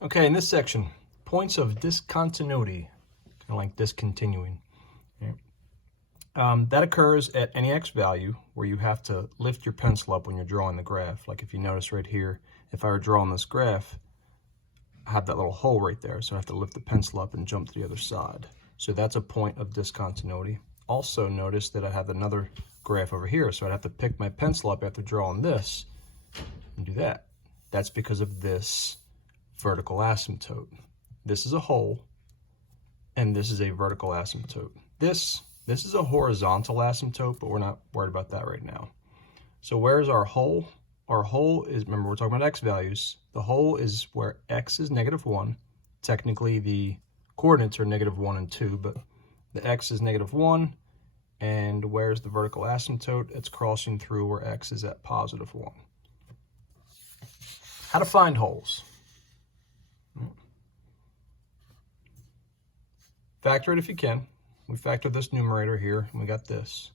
Okay, in this section, points of discontinuity, kind of like discontinuing. Okay. That occurs at any x value where you have to lift your pencil up when you're drawing the graph. Like if you notice right here, if I were drawing this graph, I have that little hole right there, so I have to lift the pencil up and jump to the other side. So that's a point of discontinuity. Also notice that I have another graph over here, so I'd have to pick my pencil up after drawing this and do that. That's because of this vertical asymptote. This is a hole, and this is a vertical asymptote. This is a horizontal asymptote, but we're not worried about that right now. So where's our hole? Our hole is, remember we're talking about x values, the hole is where x is -1. Technically the coordinates are -1 and 2, but the x is -1, and where's the vertical asymptote? It's crossing through where x is at +1. How to find holes? Factor it if you can. We factored this numerator here, and we got this.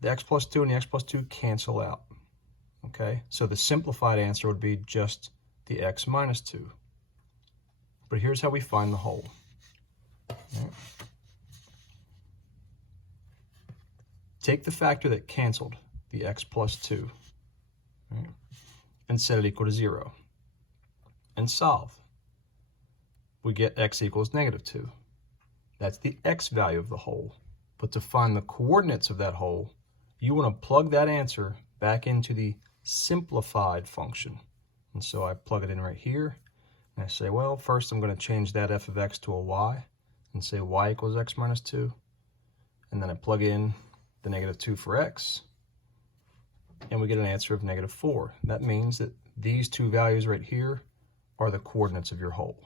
The x plus 2 and the x plus 2 cancel out. Okay, so the simplified answer would be just the x minus 2. But here's how we find the hole. Okay. Take the factor that canceled, the x plus 2, right, and set it equal to 0. And solve. We get x equals -2. That's the x value of the hole. But to find the coordinates of that hole, you want to plug that answer back into the simplified function. And so I plug it in right here, and I say, well, first I'm going to change that f of x to a y, and say y equals x minus 2. And then I plug in the -2 for x, and we get an answer of -4. That means that these two values right here are the coordinates of your hole.